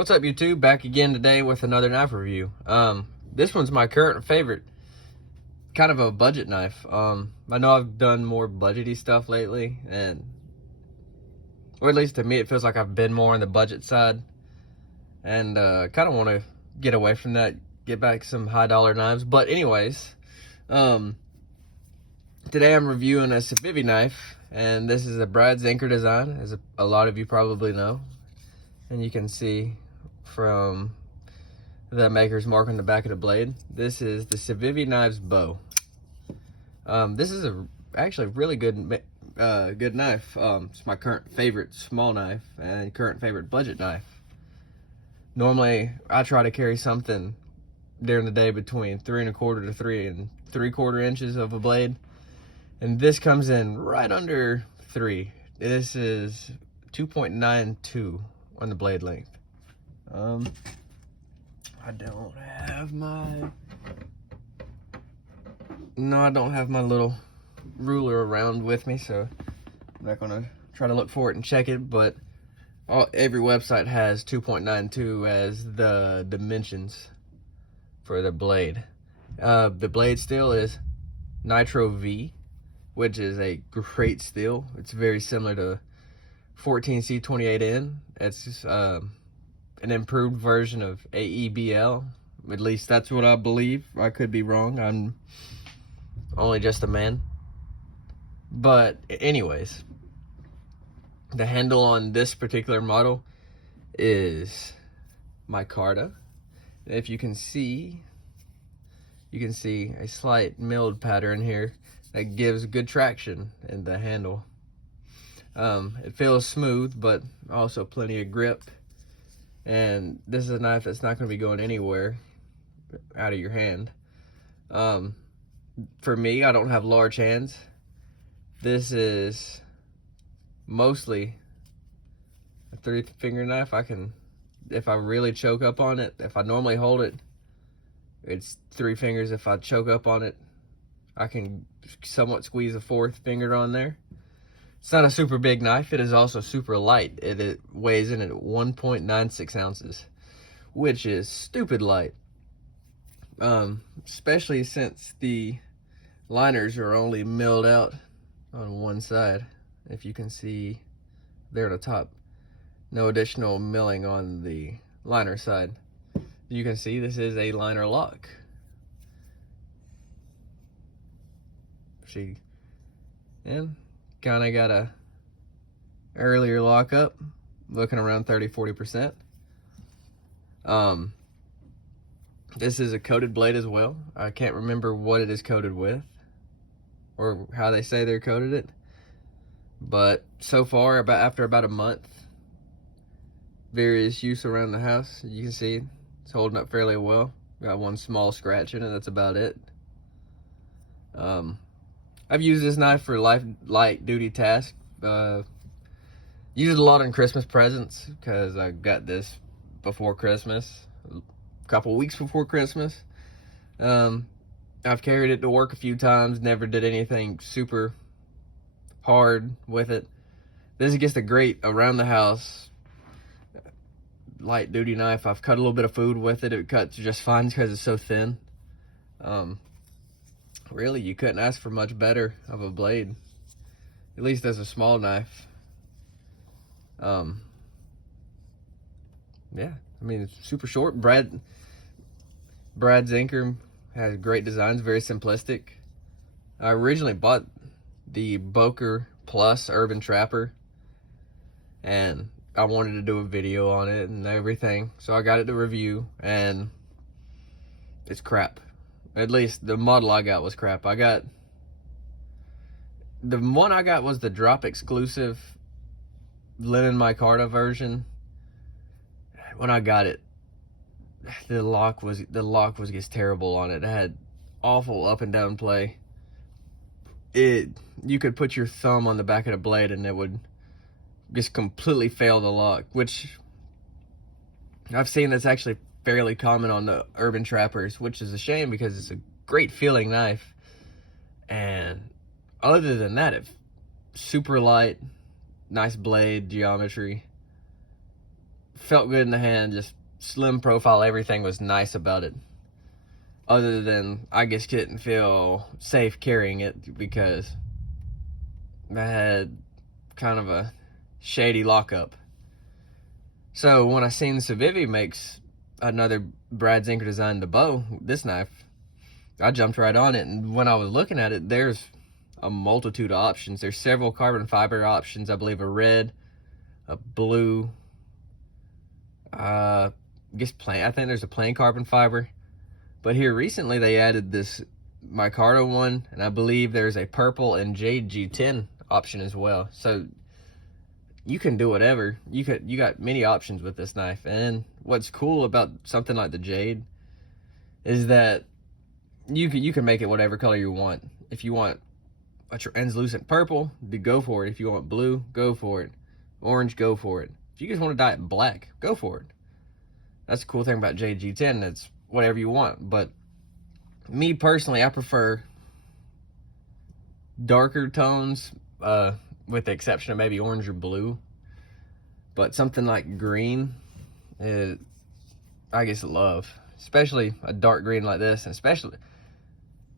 What's up, YouTube? Back again today with another knife review. This one's my current favorite, kind of a budget knife. I know I've done more budgety stuff lately, or at least to me it feels like I've been more on the budget side, and kind of want to get away from that, get back some high dollar knives. But anyways, today I'm reviewing a Civivi knife, and this is a Brad's Anchor design, as a lot of you probably know. And you can see from the maker's mark on the back of the blade, this is the Civivi Knives Bow. This is actually a really good knife. It's my current favorite small knife and current favorite budget knife. Normally, I try to carry something during the day between 3 1/4 to 3 3/4 inches of a blade, and this comes in right under 3. This is 2.92 on the blade length. I don't have my little ruler around with me, so I'm not gonna try to look for it and check it, but every website has 2.92 as the dimensions for the blade. The blade steel is Nitro V, which is a great steel. It's very similar to 14C28N. It's just, an improved version of AEBL. At least that's what I believe. I could be wrong. I'm only just a man. But anyways, the handle on this particular model is micarta. If you can see a slight milled pattern here that gives good traction in the handle. It feels smooth, but also plenty of grip. And this is a knife that's not going to be going anywhere out of your hand. For me, I don't have large hands. This is mostly a 3-finger knife. If I really choke up on it, if I normally hold it, it's 3 fingers. If I choke up on it, I can somewhat squeeze a 4th finger on there. It's not a super big knife. It is also super light. It weighs in at 1.96 ounces, which is stupid light. Especially since the liners are only milled out on one side. If you can see there at the top, no additional milling on the liner side. You can see this is a liner lock. And kind of got a earlier lockup, looking around 30-40%. This is a coated blade as well. I can't remember what it is coated with or how they say they're coated it, but so far, after about a month, various use around the house, you can see it's holding up fairly well. Got one small scratch in it, that's about it. I've used this knife for light duty tasks. Used it a lot in Christmas presents because I got this before Christmas, a couple weeks before Christmas. I've carried it to work a few times, never did anything super hard with it. This is just a great around the house light duty knife. I've cut a little bit of food with it. It cuts just fine because it's so thin. Really, you couldn't ask for much better of a blade, at least as a small knife. Yeah, I mean, it's super short. Brad's Anchor has great designs, very simplistic. I originally bought the Boker Plus Urban Trapper, and I wanted to do a video on it and everything, so I got it to review, and it's crap. At least the model I got was crap. The one I got was the drop exclusive linen micarta version. When I got it, the lock was just terrible on it. It had awful up and down play. You could put your thumb on the back of the blade and it would just completely fail the lock, which I've seen that's actually fairly common on the Urban Trappers, which is a shame because it's a great feeling knife. And other than that, it's super light, nice blade geometry, felt good in the hand, just slim profile, everything was nice about it. Other than I just didn't feel safe carrying it because I had kind of a shady lockup. So when I seen Civivi makes another Brad Zinker designed bow, this knife, I jumped right on it. And when I was looking at it, there's a multitude of options. There's several carbon fiber options. I believe a red, a blue, I think there's a plain carbon fiber. But here recently they added this micarta one, and I believe there's a purple and jade G10 option as well. So you can do whatever. You got many options with this knife. And what's cool about something like the jade is that you can make it whatever color you want. If you want a translucent purple, go for it. If you want blue, go for it. Orange, go for it. If you just want to dye it black, go for it. That's the cool thing about jade G10. It's whatever you want. But me personally, I prefer darker tones, with the exception of maybe orange or blue. But something like green, I just love, especially a dark green like this. And especially,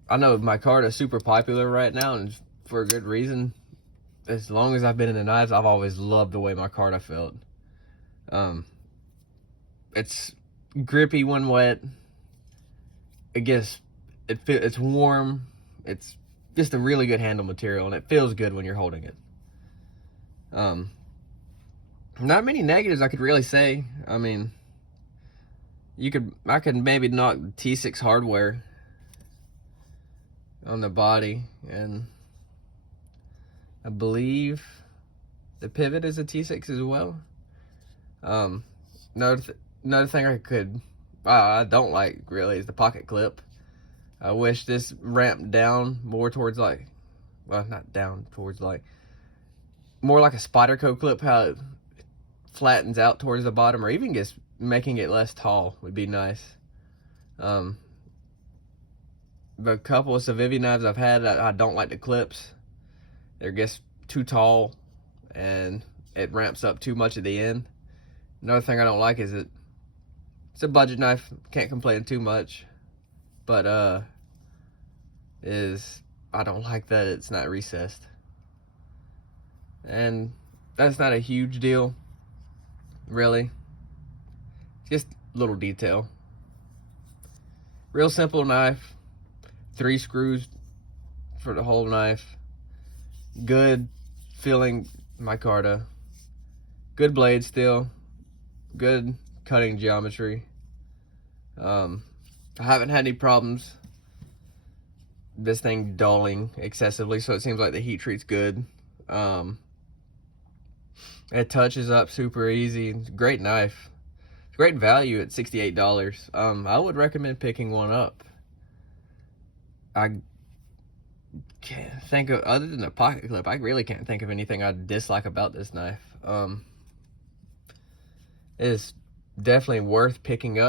I know micarta is super popular right now, and for a good reason. As long as I've been in the knives, I've always loved the way micarta felt. It's grippy when wet. It's warm. It's just a really good handle material, and it feels good when you're holding it. Not many negatives I could really say. I mean, I could maybe knock T6 hardware on the body, and I believe the pivot is a T6 as well. Another thing I don't like really is the pocket clip. I wish this ramped down more towards like, well, not down towards like, more like a Spyderco clip, how it flattens out towards the bottom, or even just making it less tall would be nice. The couple of Civivi knives I've had, I don't like the clips. They're just too tall, and it ramps up too much at the end. Another thing I don't like is it's a budget knife, can't complain too much, but I don't like that it's not recessed. And that's not a huge deal, really. Just a little detail. Real simple knife. 3 screws for the whole knife. Good feeling micarta. Good blade still. Good cutting geometry. I haven't had any problems this thing dulling excessively, so it seems like the heat treat's good. It touches up super easy. It's a great knife. It's great value at $68. I would recommend picking one up. I can't think of, other than the pocket clip, I really can't think of anything I dislike about this knife. It's definitely worth picking up.